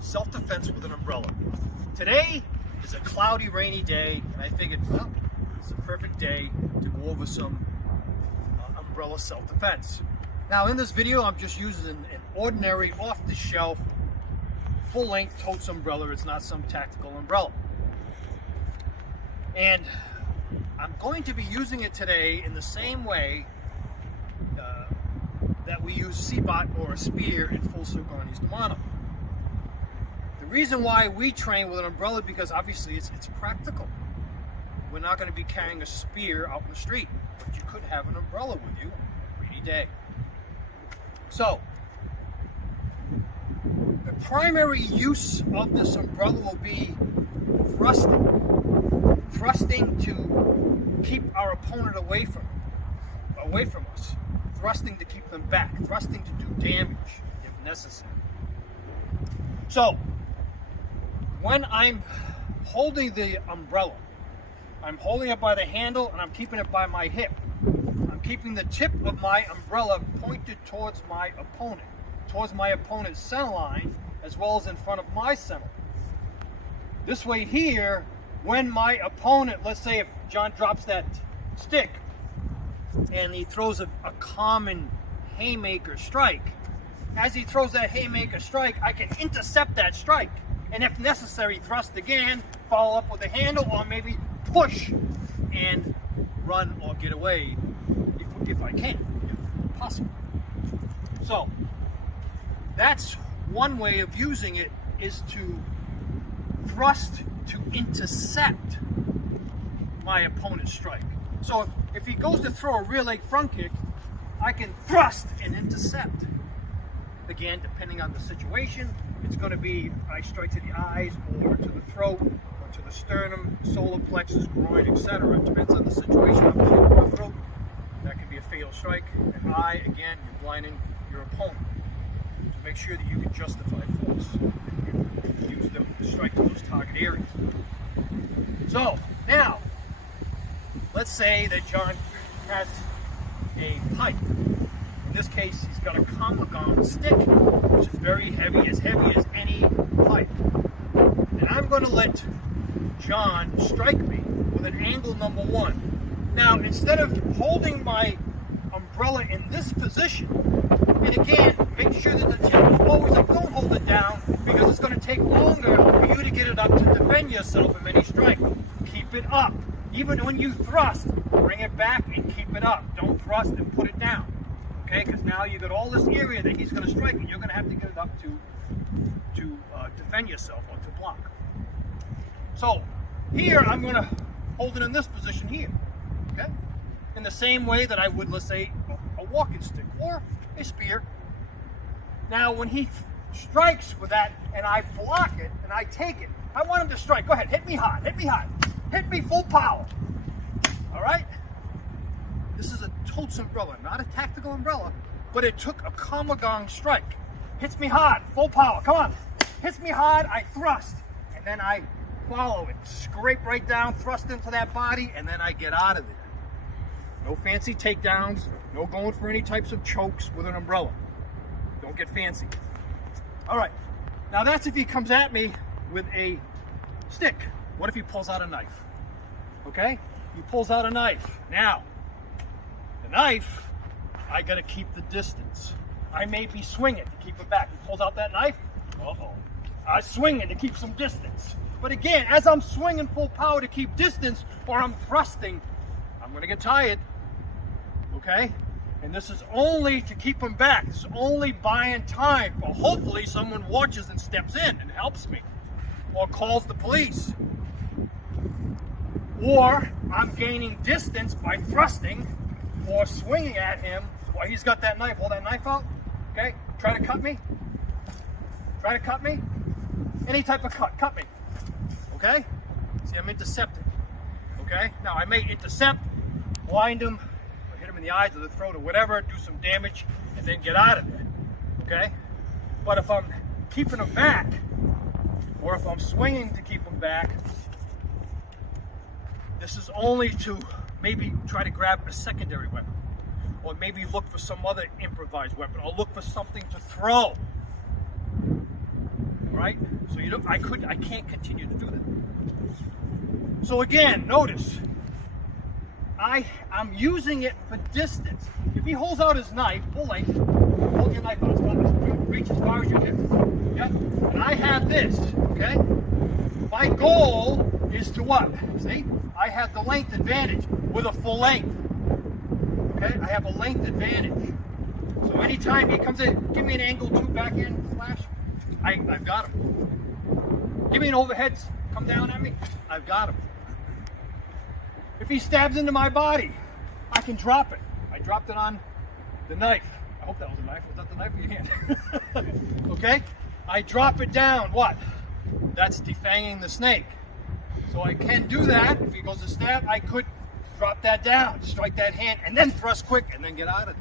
Self-defense with an umbrella. Today is a cloudy, rainy day, and I figured, well, it's a perfect day to go over some umbrella self-defense. Now, in this video, I'm just using an ordinary, off-the-shelf, full-length totes umbrella. It's not some tactical umbrella. And I'm going to be using it today in the same way that we use CBOT or a spear in full circle on East Amano. The reason why we train with an umbrella, because obviously it's practical. We're not going to be carrying a spear out in the street, but you could have an umbrella with you on a rainy day. So, the primary use of this umbrella will be thrusting. Thrusting to keep our opponent away from us. Thrusting to keep them back. Thrusting to do damage if necessary. So, when I'm holding the umbrella, I'm holding it by the handle and I'm keeping it by my hip. I'm keeping the tip of my umbrella pointed towards my opponent's center line, as well as in front of my center. This way here, when my opponent, let's say if John drops that stick and he throws a common haymaker strike, as he throws that haymaker strike, I can intercept that strike. And if necessary, thrust again, follow up with a handle, or maybe push and run or get away if I can, if possible. So, that's one way of using it, is to thrust to intercept my opponent's strike. So if he goes to throw a rear leg front kick, I can thrust and intercept. Again, depending on the situation, it's going to be I strike to the eyes or to the throat or to the sternum, solar plexus, groin, etc. It depends on the situation. I'm striking the throat. That can be a fatal strike. And eye, again, you're blinding your opponent. So make sure that you can justify force if you use them to strike those target areas. So now, let's say that John has a pipe. In this case, he's got a Kamagon stick, which is very heavy as any pipe. And I'm going to let John strike me with an angle number 1. Now, instead of holding my umbrella in this position, and again, make sure that the tip is always up. Don't hold it down, because it's going to take longer for you to get it up to defend yourself from any strike. Keep it up. Even when you thrust, bring it back and keep it up. Don't thrust and put it down. Okay, because now you've got all this area that he's going to strike, and you're going to have to get it up to defend yourself or to block. So here I'm going to hold it in this position here. Okay, in the same way that I would, let's say, a walking stick or a spear. Now, when he strikes with that, and I block it and I take it, I want him to strike. Go ahead, hit me hard, hit me hard, hit me full power. All right. This is a totes umbrella, not a tactical umbrella, but it took a Kamagon strike. Hits me hard, full power, come on. Hits me hard, I thrust, and then I follow it. Scrape right down, thrust into that body, and then I get out of there. No fancy takedowns, no going for any types of chokes with an umbrella. Don't get fancy. All right, now that's if he comes at me with a stick. What if he pulls out a knife? Okay, he pulls out a knife. Now, knife, I gotta keep the distance. I may be swinging to keep it back. He pulls out that knife, I swing it to keep some distance. But again, as I'm swinging full power to keep distance, or I'm thrusting, I'm gonna get tired, okay? And this is only to keep him back. This is only buying time for hopefully someone watches and steps in and helps me, or calls the police. Or I'm gaining distance by thrusting, or swinging at him while he's got that knife. Hold that knife out. Okay? Try to cut me. Try to cut me. Any type of cut. Cut me. Okay? See, I'm intercepting. Okay? Now, I may intercept, blind him, or hit him in the eyes or the throat or whatever, do some damage, and then get out of it. Okay? But if I'm keeping him back, or if I'm swinging to keep him back, this is only to maybe try to grab a secondary weapon. or maybe look for some other improvised weapon, or look for something to throw. Right? So I can't continue to do that. So again, notice, I'm using it for distance. If he holds out his knife, full length, hold your knife out, reach as far as you can. Yeah? And I have this, okay? My goal is to what? See? I have the length advantage with a full length. Okay? I have a length advantage. So anytime he comes in, give me an angle 2 backhand slash, I've got him. Give me an overhead, come down at me, I've got him. If he stabs into my body, I can drop it. I dropped it on the knife. I hope that was a knife. Was that the knife in your hand? Okay? I drop it down. What? That's defanging the snake. So I can do that. If he goes to stab, I could drop that down, strike that hand, and then thrust quick, and then get out of it.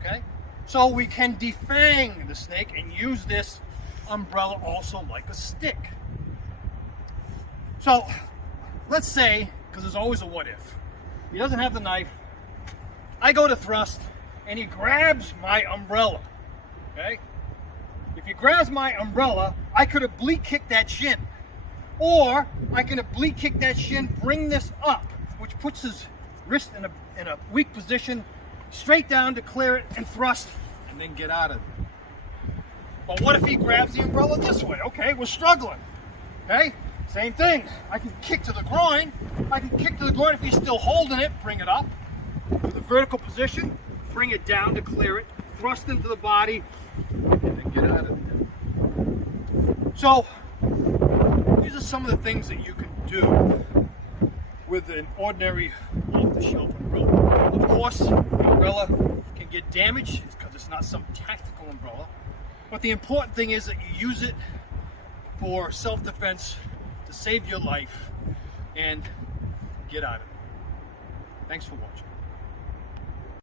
Okay? So we can defang the snake and use this umbrella also like a stick. So let's say, because there's always a what if, he doesn't have the knife, I go to thrust, and he grabs my umbrella. Okay? If he grabs my umbrella, I could oblique kick that shin. Or I can oblique kick that shin, bring this up, which puts his wrist in a weak position, straight down to clear it and thrust, and then get out of it. But what if he grabs the umbrella this way? Okay, we're struggling. Okay? Same thing. I can kick to the groin. I can kick to the groin if he's still holding it, bring it up to the vertical position, bring it down to clear it, thrust into the body, and then get out of it. So, these are some of the things that you can do with an ordinary off-the-shelf umbrella. Of course, the umbrella can get damaged because it's not some tactical umbrella. But the important thing is that you use it for self-defense, to save your life, and get out of it. Thanks for watching.